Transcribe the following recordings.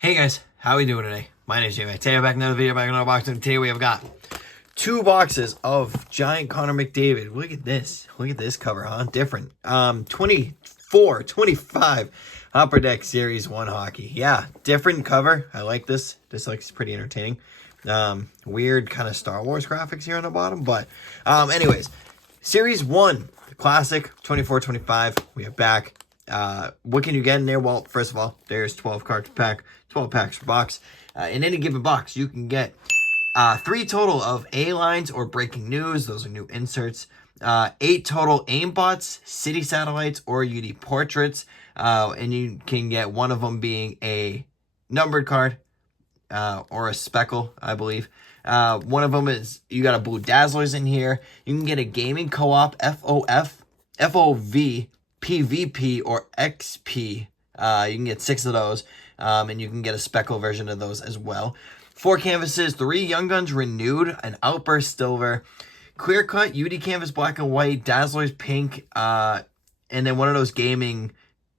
Hey guys, how we doing today? My name is Jamie. Today I'm back in another video, back in another box, and today we have got two boxes of Giant Connor McDavid. Look at this. Look at this cover, huh? Different. 24, 25 Upper Deck Series 1 hockey. Yeah, different cover. I like this. This looks pretty entertaining. Weird kind of Star Wars graphics here on the bottom, but anyways, Series 1, classic, 24-25. We are back. What can you get in there? Well, first of all, there's 12 cards per pack, 12 packs per box. In any given box, you can get 3 total of A-lines or breaking news. Those are new inserts. 8 total aimbots, city satellites, or UD portraits. And you can get one of them being a numbered card or a speckle, I believe. One of them is, you got a Blue Dazzlers in here. You can get a gaming co-op, FOV, PvP, or XP. You can get 6 of those, and you can get a speckle version of those as well. 4 canvases, 3 Young Guns renewed, an Outburst silver, clear cut UD canvas black and white, Dazzlers pink, and then one of those gaming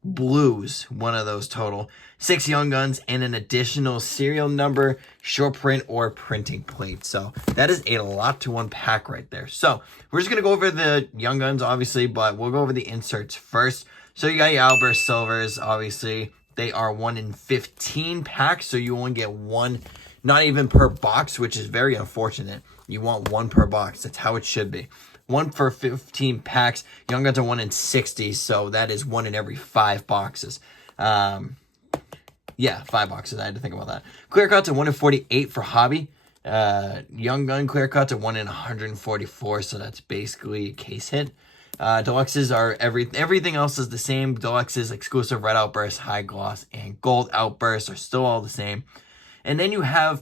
blues, one of those total. 6 Young Guns and an additional serial number, short print, or printing plate. So that is a lot to unpack right there. So we're just going to go over the Young Guns, obviously, but we'll go over the inserts first. So you got your Outburst silvers, obviously. They are 1 in 15 packs, so you only get 1, not even per box, which is very unfortunate. You want 1 per box. That's how it should be. 1 for 15 packs. Young Guns are 1 in 60, so that is 1 in every 5 boxes. Yeah, 5 boxes. I had to think about that. Clear cuts are 1 in 48 for hobby. Young Gun clear cuts are 1 in 144, so that's basically a case hit. Deluxes are everything else is the same. Deluxes, exclusive red outburst, high gloss, and gold outbursts are still all the same. And then you have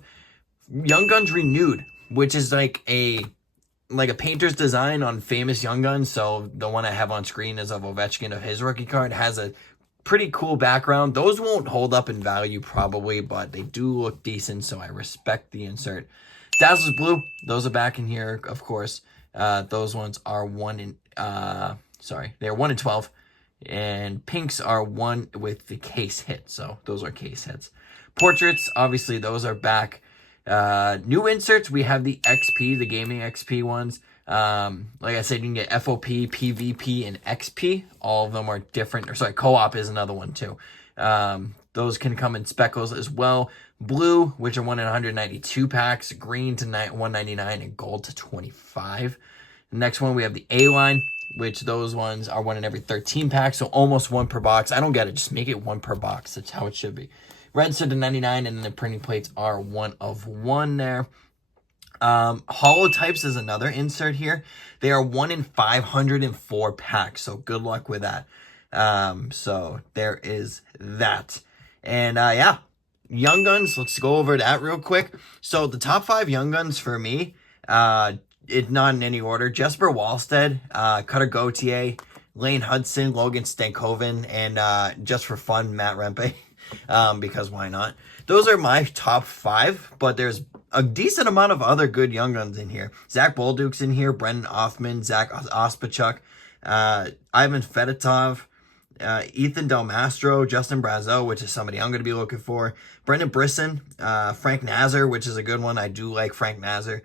Young Guns renewed, which is like a painter's design on famous Young Guns. So the one I have on screen is of Ovechkin, of his rookie card. Has a pretty cool background. Those won't hold up in value probably, but they do look decent, so I respect the insert. Dazzlers blue, those are back in here, of course. Those ones are 1 in they're 1 in 12, and pinks are 1 with the case hit, so those are case hits. Portraits, obviously those are back. New inserts, we have the XP, the gaming XP ones. Like I said, you can get FOP, PvP, and XP. All of them are different. Or sorry, co-op is another one too. Those can come in speckles as well. Blue, which are 1 in 192 packs. Green to 199, and gold to 25. The next one, we have the A-line, which those ones are 1 in every 13 packs, so almost 1 per box. I don't get it. Just make it 1 per box. That's how it should be. Red to 99, and then the printing plates are 1 of 1 there. Holotypes is another insert here. They are 1 in 504 packs, so good luck with that. So there is that. And yeah, Young Guns, let's go over that real quick. So the top 5 Young Guns for me, it's not in any order. Jesper Wallstead, Cutter Gauthier, Lane Hudson, Logan Stankoven, and just for fun, Matt Rempe. Because why not? Those are my top 5, but there's a decent amount of other good Young Guns in here. Zach Bolduc's in here, Brendan Othman, Zach Ospachuk, Ivan Fedotov, Ethan Del Mastro, Justin Brazeau, which is somebody I'm going to be looking for, Brendan Brisson, Frank Nazar, which is a good one. I do like Frank Nazar,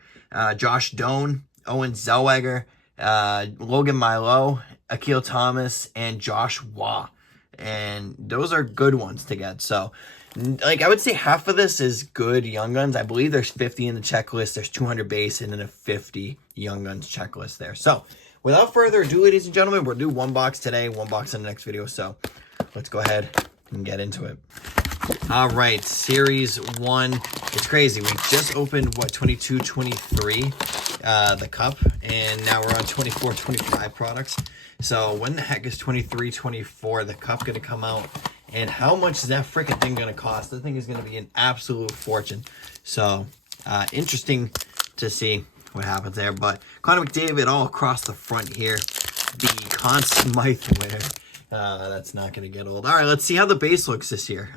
Josh Doan, Owen Zellweger, Logan Milo, Akil Thomas, and Josh Waugh. And those are good ones to get. So, like, I would say half of this is good Young Guns. I believe there's 50 in the checklist. There's 200 base and then a 50 Young Guns checklist there. So, without further ado, ladies and gentlemen, we'll do 1 box today, 1 box in the next video. So, let's go ahead and get into it. All right, Series 1. It's crazy. We just opened, what, 22, 23, the cup. And now we're on 24, 25 products. So when the heck is 23, 24, the cup going to come out? And how much is that freaking thing going to cost? That thing is going to be an absolute fortune. So interesting to see what happens there. But Connor McDavid all across the front here. The Conn Smythe winner. That's not going to get old. All right, let's see how the base looks this year.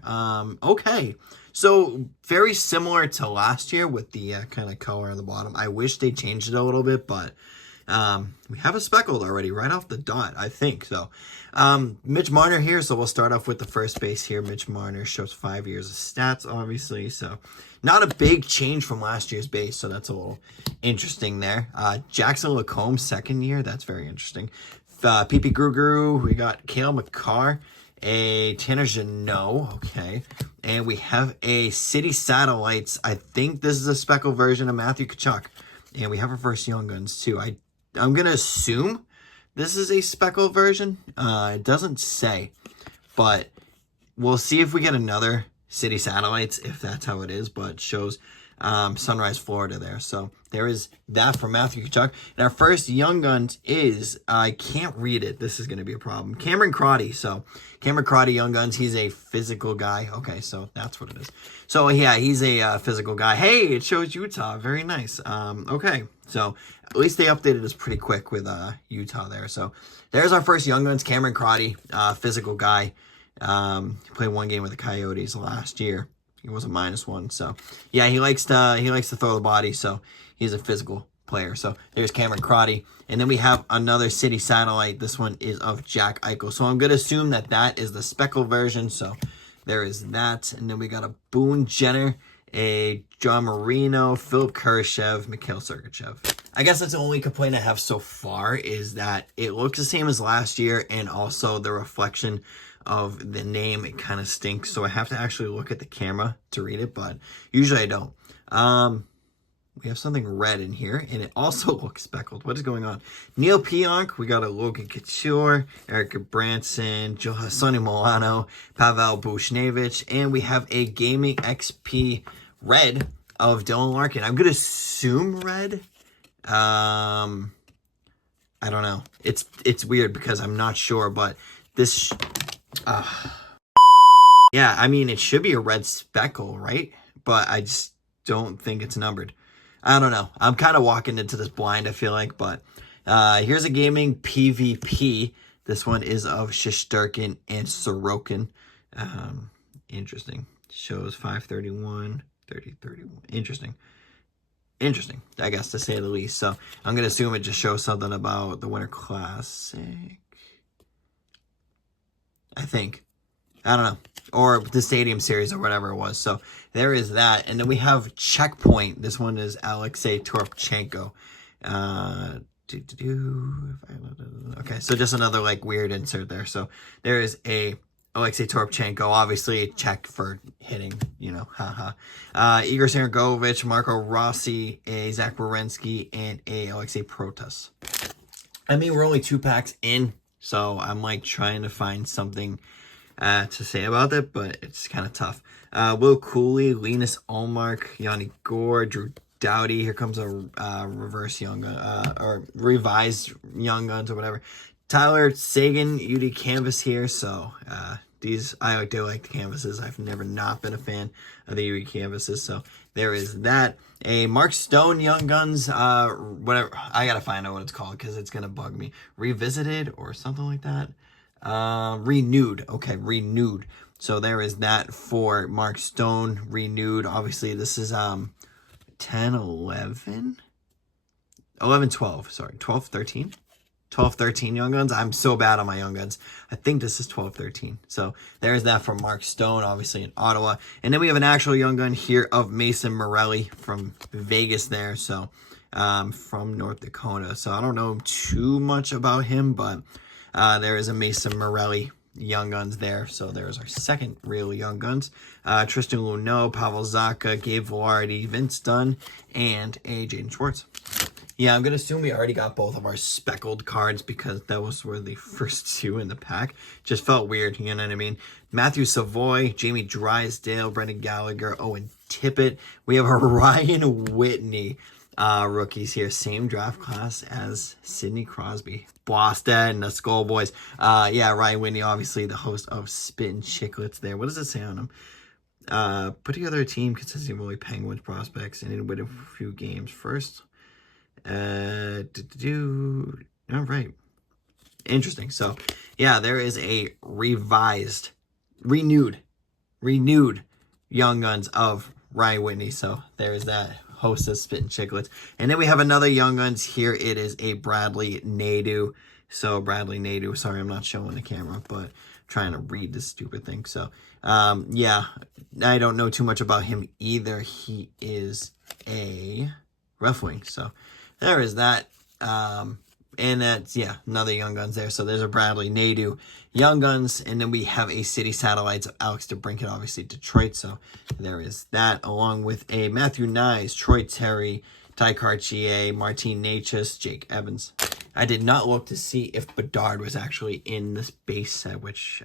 Okay. So very similar to last year with the kind of color on the bottom. I wish they changed it a little bit, but We have a speckled already right off the dot, I think. So, Mitch Marner here. So we'll start off with the first base here. Mitch Marner shows 5 years of stats, obviously. So not a big change from last year's base. So that's a little interesting there. Jackson Lacombe, second year. That's very interesting. PP Guru. We got Cale Makar. A Tanner Jeannot, okay. And we have a City Satellites. I think this is a speckled version of Matthew Tkachuk. And we have our first Young Guns, too. I'm going to assume this is a speckled version. It doesn't say. But we'll see if we get another City Satellites, if that's how it is. But it shows Sunrise, Florida there. So there is that for Matthew Tkachuk. And our first Young Guns is, I can't read it. This is going to be a problem. Cameron Crotty. So Cameron Crotty, Young Guns. He's a physical guy. Okay, so that's what it is. So yeah, he's a physical guy. Hey, it shows Utah. Very nice. Okay, so at least they updated us pretty quick with Utah there. So there's our first Young Guns. Cameron Crotty, physical guy. He played one game with the Coyotes last year. He was a -1, so yeah, he likes to throw the body, so he's a physical player. So there's Cameron Crotty, and then we have another City Satellite. This one is of Jack Eichel, so I'm gonna assume that is the speckled version. So there is that, and then we got a Boone Jenner, a John Marino, Philip Kurashev, Mikhail Sergachev. I guess that's the only complaint I have so far is that it looks the same as last year, and also the reflection of the name, it kind of stinks, so I have to actually look at the camera to read it, but usually I don't. We have something red in here, and it also looks speckled. What is going on? Neil Pionk, we got a Logan Couture, Erica Branson, Sonny Milano, Pavel Bushnevich, and we have a Gaming XP red of Dylan Larkin. I'm going to assume red. I don't know. It's weird because I'm not sure, but this... yeah, I mean, it should be a red speckle, right? But I just don't think it's numbered. I don't know. I'm kind of walking into this blind, I feel like. But here's a Gaming PvP. This one is of Shesterkin and Sorokin. Interesting. Shows 531, 30, 31. Interesting, I guess, to say the least. So I'm going to assume it just shows something about the Winter Classic. I think. I don't know. Or the Stadium Series or whatever it was. So there is that. And then we have Checkpoint. This one is Alexei Toropchenko. Okay, so just another like weird insert there. So there is a Alexei Toropchenko. Obviously a check for hitting, you know, haha. Igor Seregovich, Marco Rossi, a Zach Werenski, and a Alexei Protas. I mean, we're only 2 packs in. So I'm like trying to find something to say about it, but it's kind of tough. Will Cooley, Linus Ullmark, Yanni Gore, Drew Doughty. Here comes a reverse Young Gun, or revised Young Guns or whatever. Tyler Seguin, UD Canvas here. So I do like the canvases. I've never not been a fan of the UD canvases. So there is that. A Mark Stone Young Guns, whatever. I gotta find out what it's called because it's gonna bug me. Revisited or something like that. Renewed. Okay, renewed. So there is that for Mark Stone. Renewed. Obviously, this is 10, 11, 12. Sorry, 12, 13. 12, 13 Young Guns. I'm so bad on my Young Guns. I think this is 12, 13. So there's that from Mark Stone, obviously in Ottawa. And then we have an actual Young Gun here of Mason Morelli from Vegas there. So from North Dakota. So I don't know too much about him, but there is a Mason Morelli Young Guns there. So there's our second real Young Guns. Tristan Luneau, Pavel Zacha, Gabe Velarde, Vince Dunn, and a Jaden Schwartz. Yeah, I'm going to assume we already got both of our speckled cards because those were the first 2 in the pack. Just felt weird, you know what I mean? Matthew Savoy, Jamie Drysdale, Brendan Gallagher, Owen Tippett. We have a Ryan Whitney rookies here. Same draft class as Sidney Crosby. Boston, the Skull Boys. Yeah, Ryan Whitney, obviously the host of Spittin' Chicklets there. What does it say on him? Put together a team consisting of only Penguins prospects and in win a few games first. All right. Interesting. So, yeah, there is a renewed Young Guns of Ryan Whitney. So, there is that. Host says Spittin' Chicklets. And then we have another Young Guns here. It is a Bradley Nadeau. So Bradley Nadeau, sorry, I'm not showing the camera, but I'm trying to read this stupid thing. So, yeah, I don't know too much about him either. He is a Red Wing. So there is that. And that's, yeah, another Young Guns there. So there's a Bradley Nadeau Young Guns. And then we have a City Satellites of Alex DeBrincat, obviously Detroit. So there is that, along with a Matthew Nyes, Troy Terry, Ty Cartier, Martin Necas, Jake Evans. I did not look to see if Bedard was actually in this base set, which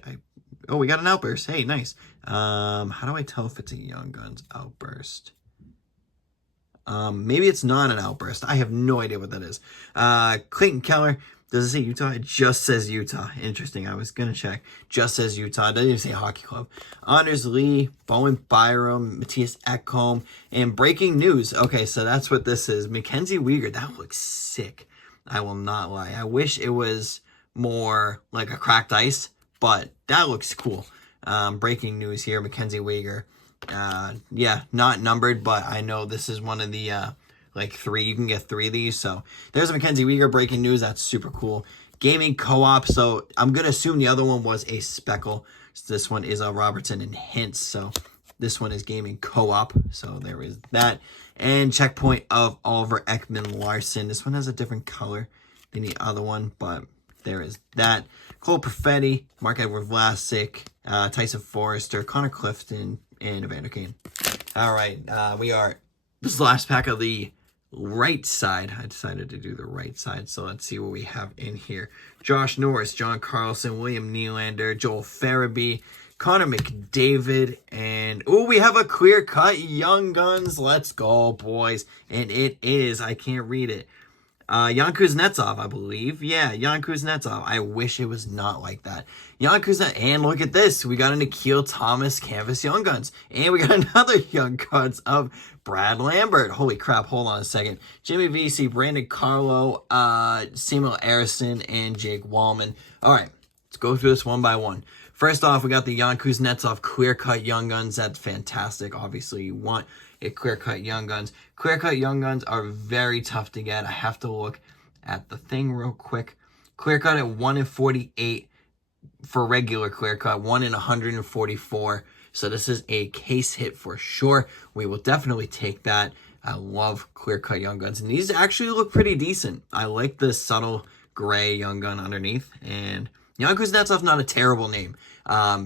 oh, we got an outburst. Hey, nice. How do I tell if it's a Young Guns outburst? Maybe it's not an outburst. I have no idea what that is. Clayton Keller. Does it say Utah? It just says Utah. Interesting. I was going to check. Just says Utah. It doesn't even say hockey club. Anders Lee, Bowen Byram, Matthias Ekholm, and breaking news. Okay, so that's what this is. Mackenzie Weegar. That looks sick. I will not lie. I wish it was more like a cracked ice, but that looks cool. Breaking news here. Mackenzie Weegar. Yeah, not numbered, but I know this is one of the, like 3. You can get 3 of these. So there's a Mackenzie Weegar breaking news. That's super cool. Gaming Co-op. So I'm going to assume the other one was a Speckle. So this one is a Robertson and Hintz. So this one is Gaming Co-op. So there is that. And checkpoint of Oliver Ekman-Larsson. This one has a different color than the other one, but there is that. Cole Perfetti, Mark-Edward Vlasic, Tyson Forrester, Connor Clifton, and Evander Kane. All right, this is the last pack of the right side. I decided to do the right side, so let's see what we have in here. Josh Norris, John Carlson, William Nylander, Joel Farabee, Connor McDavid, and we have a clear-cut Young Guns. Let's go, boys. And it is, I can't read it, Jan Kuznetsov, I believe. Yeah, Jan Kuznetsov. I wish it was not like that. Jan Kuznetsov. And look at this. We got a Nikhil Thomas Canvas Young Guns. And we got another Young Guns of Brad Lambert. Holy crap. Hold on a second. Jimmy Vesey, Brandon Carlo, Samuel Arison, and Jake Wallman. All right. Let's go through this one by one. First off, we got the Jan Kuznetsov clear-cut Young Guns. That's fantastic. Obviously, you want a clear-cut Young Guns. Clear-cut Young Guns are very tough to get. I have to look at the thing real quick. Clear-cut at 1 in 48 for regular clear-cut. 1 in 144. So this is a case hit for sure. We will definitely take that. I love clear-cut Young Guns. And these actually look pretty decent. I like the subtle gray Young Gun underneath. And Jan Kuznetsov, not a terrible name.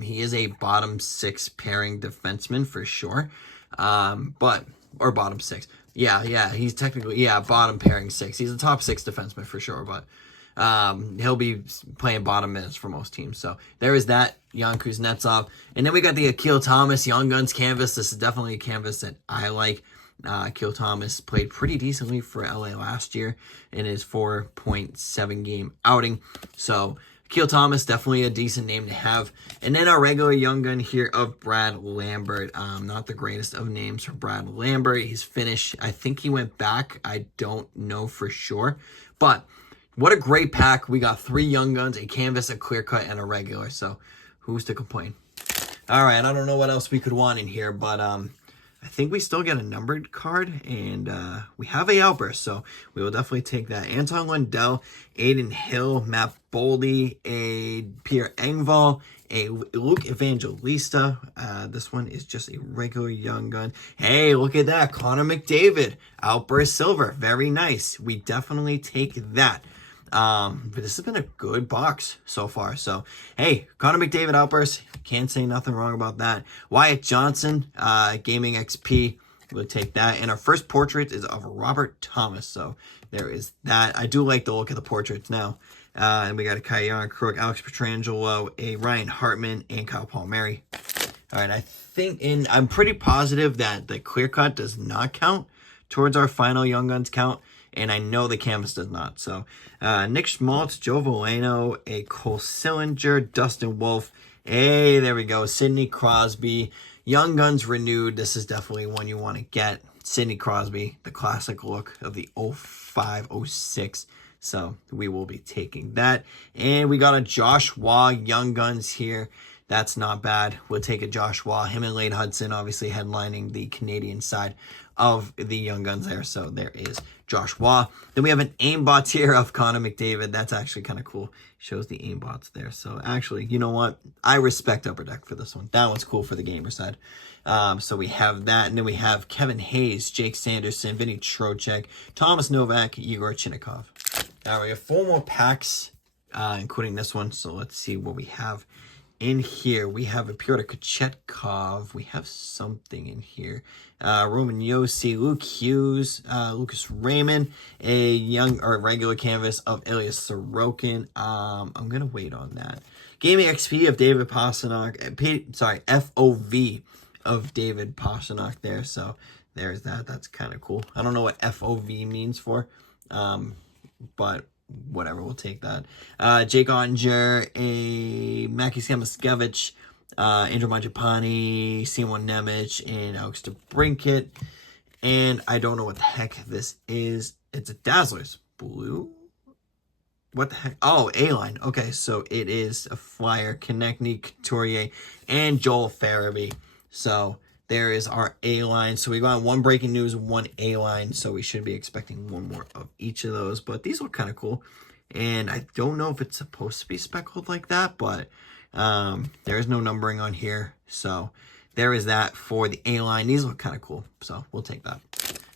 He is a bottom 6 pairing defenseman for sure. Or bottom 6. Yeah, he's technically, bottom pairing 6. He's a top 6 defenseman for sure, but he'll be playing bottom minutes for most teams. So there is that, Jan Kuznetsov. And then we got the Akil Thomas Young Guns canvas. This is definitely a canvas that I like. Akil Thomas played pretty decently for LA last year in his 4.7 game outing. So Akil Thomas, definitely a decent name to have. And then our regular Young Gun here of Brad Lambert. Not the greatest of names for Brad Lambert. He's Finnish. I think he went back. I don't know for sure. But what a great pack. We got 3 Young Guns, a canvas, a clear cut, and a regular. So who's to complain? All right, I don't know what else we could want in here, but I think we still get a numbered card, and we have a outburst, so we will definitely take that. Anton Lundell, Aiden Hill, Matt Boldy, a Pierre Engvall, a Luke Evangelista. This one is just a regular Young Gun. Hey, look at that. Connor McDavid, Outburst Silver. Very nice. We definitely take that. But this has been a good box so far. So, hey, Connor McDavid Outburst. Can't say nothing wrong about that. Wyatt Johnson, Gaming XP. We'll take that. And our first portrait is of Robert Thomas. So, there is that. I do like the look of the portraits now. And we got a Kyle Crook, Alex Pietrangelo, a Ryan Hartman, and Kyle Palmieri. All right, I think, and I'm pretty positive that the clear cut does not count towards our final Young Guns count. And I know the canvas does not. So, Nick Schmaltz, Joe Veleno, a Cole Sillinger, Dustin Wolf. Hey, there we go. Sidney Crosby. Young Guns renewed. This is definitely one you want to get. Sidney Crosby, the classic look of the 05-06. So, we will be taking that. And we got a Josh Waugh Young Guns here. That's not bad. We'll take a Josh Waugh. Him and Lane Hudson obviously headlining the Canadian side of the Young Guns there. So there is Josh Waugh. Then we have an aimbot here of Connor McDavid. That's actually kind of cool. Shows the aimbots there. So actually, you know what? I respect Upper Deck for this one. That one's cool for the gamer side. So we have that. And then we have Kevin Hayes, Jake Sanderson, Vinny Trocheck, Thomas Novak, Igor Chinnikov. Now we have 4 more packs, including this one. So let's see what we have in here. We have a Pyotr Kochetkov. We have something in here. Roman Yossi, Luke Hughes, Lucas Raymond, a young or regular canvas of Elias Sorokin. I'm gonna wait on that. Gaming XP of David Pastrnak. FOV of David Pastrnak there. So there's that. That's kind of cool. I don't know what FOV means for, but whatever, we'll take that. Jake Ottinger, a Mackie Samoskevich, Andrew Mangiapane, Simon Nemec, and Alex DeBrincat. And I don't know what the heck this is. It's a Dazzlers blue. What the heck? Oh, A-line. Okay, so it is a Flyer, Konechny, Couturier, and Joel Farabee. So there is our A-line. So we got 1 breaking news, 1 A-line. So we should be expecting 1 more of each of those. But these look kind of cool. And I don't know if it's supposed to be speckled like that, but there is no numbering on here. So there is that for the A-line. These look kind of cool. So we'll take that.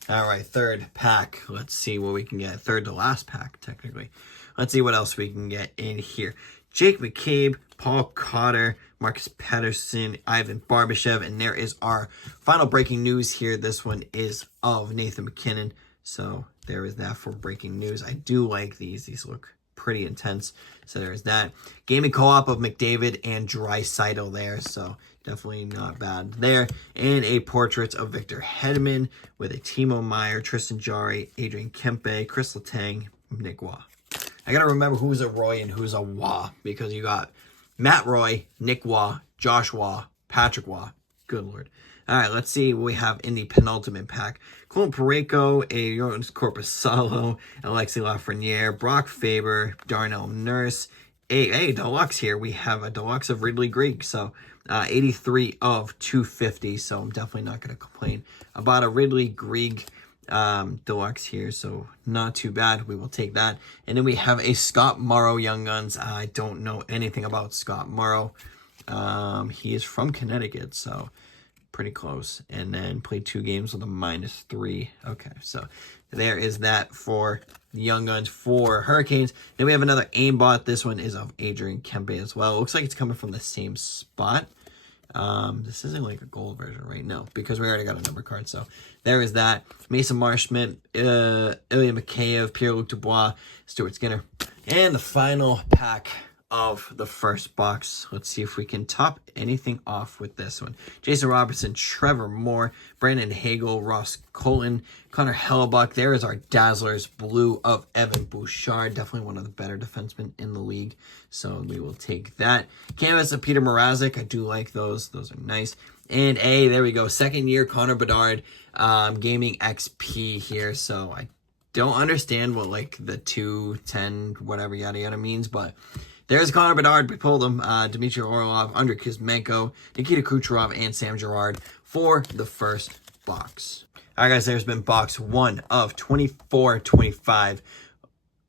All right, 3rd pack. Let's see what we can get. 3rd to last pack, technically. Let's see what else we can get in here. Jake McCabe, Paul Cotter, Marcus Patterson, Ivan Barbashev, and there is our final breaking news here. This one is of Nathan MacKinnon. So there is that for breaking news. I do like these. These look pretty intense. So there's that. Gaming co-op of McDavid and Draisaitl there. So definitely not bad there. And a portrait of Victor Hedman with a Timo Meier, Tristan Jarry, Adrian Kempe, Chris Letang, Nick Waugh. I got to remember who's a Roy and who's a Waugh, because you got Matt Roy, Nick Waugh, Josh Waugh, Patrick Waugh. Good Lord. All right, let's see what we have in the penultimate pack. Colin Parayko, a Jonas Corpusalo, Alexi Lafreniere, Brock Faber, Darnell Nurse. A deluxe here. We have a deluxe of Ridley Greig. So 83 of 250. So I'm definitely not going to complain about a Ridley Greig deluxe here. So not too bad. We will take that. And then we have a Scott Morrow Young Guns. I don't know anything about Scott Morrow. He is from Connecticut, so pretty close. And then played 2 games with a -3. Okay, so there is that for the Young Guns for Hurricanes. Then we have another aimbot. This one is of Adrian Kempe as well. It looks like it's coming from the same spot. This isn't like a gold version right now because we already got a number card. So there is that. Mason Marshman, Ilya Mikheyev, Pierre-Luc Dubois, Stuart Skinner. And the final pack of the first box. Let's see if we can top anything off with this one. Jason Robertson, Trevor Moore, Brandon Hagel, Ross Colton, Connor Hellebuck. There is our Dazzlers blue of Evan Bouchard. Definitely one of the better defensemen in the league. So we will take that. Canvas of Peter Mrazek. I do like those. Those are nice. And there we go. 2nd year Connor Bedard, Gaming XP here. So I don't understand what like the 210 whatever yada yada means, but there's Connor Bedard. We pulled him. Dmitry Orlov, Andrei Kuzmenko, Nikita Kucherov, and Sam Girard for the first box. All right, guys, there's been box 1 of 24-25.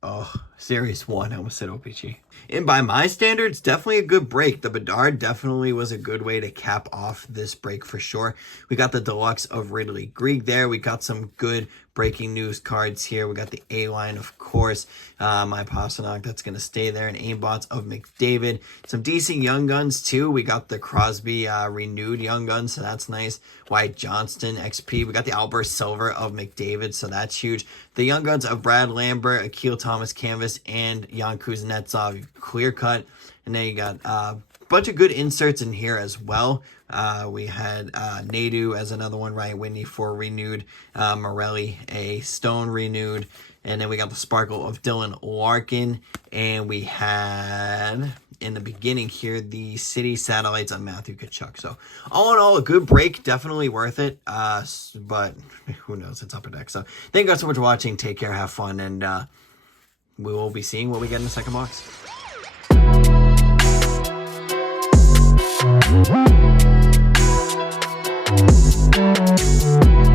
Oh, Series 1. I almost said OPG. And by my standards, definitely a good break. The Bedard definitely was a good way to cap off this break for sure. We got the deluxe of Ridley Greig there. We got some good breaking news cards here. We got the A-line, of course. My Pastrnak, that's going to stay there. And aimbots of McDavid. Some decent Young Guns, too. We got the Crosby renewed Young Guns, so that's nice. Wyatt Johnston, XP. We got the Albert Silver of McDavid, so that's huge. The Young Guns of Brad Lambert, Akil Thomas Canvas, and Jan Kuznetsov clear cut. And then you got a bunch of good inserts in here as well. We had Nadu as another one, Ryan Whitney for renewed, Morelli, a Stone renewed, and then we got the Sparkle of Dylan Larkin, and we had in the beginning here the City Satellites on Matthew Tkachuk. So all in all, a good break, definitely worth it, but who knows, it's Upper Deck. So thank you guys so much for watching. Take care, have fun, and we will be seeing what we get in the second box. We'll be right back.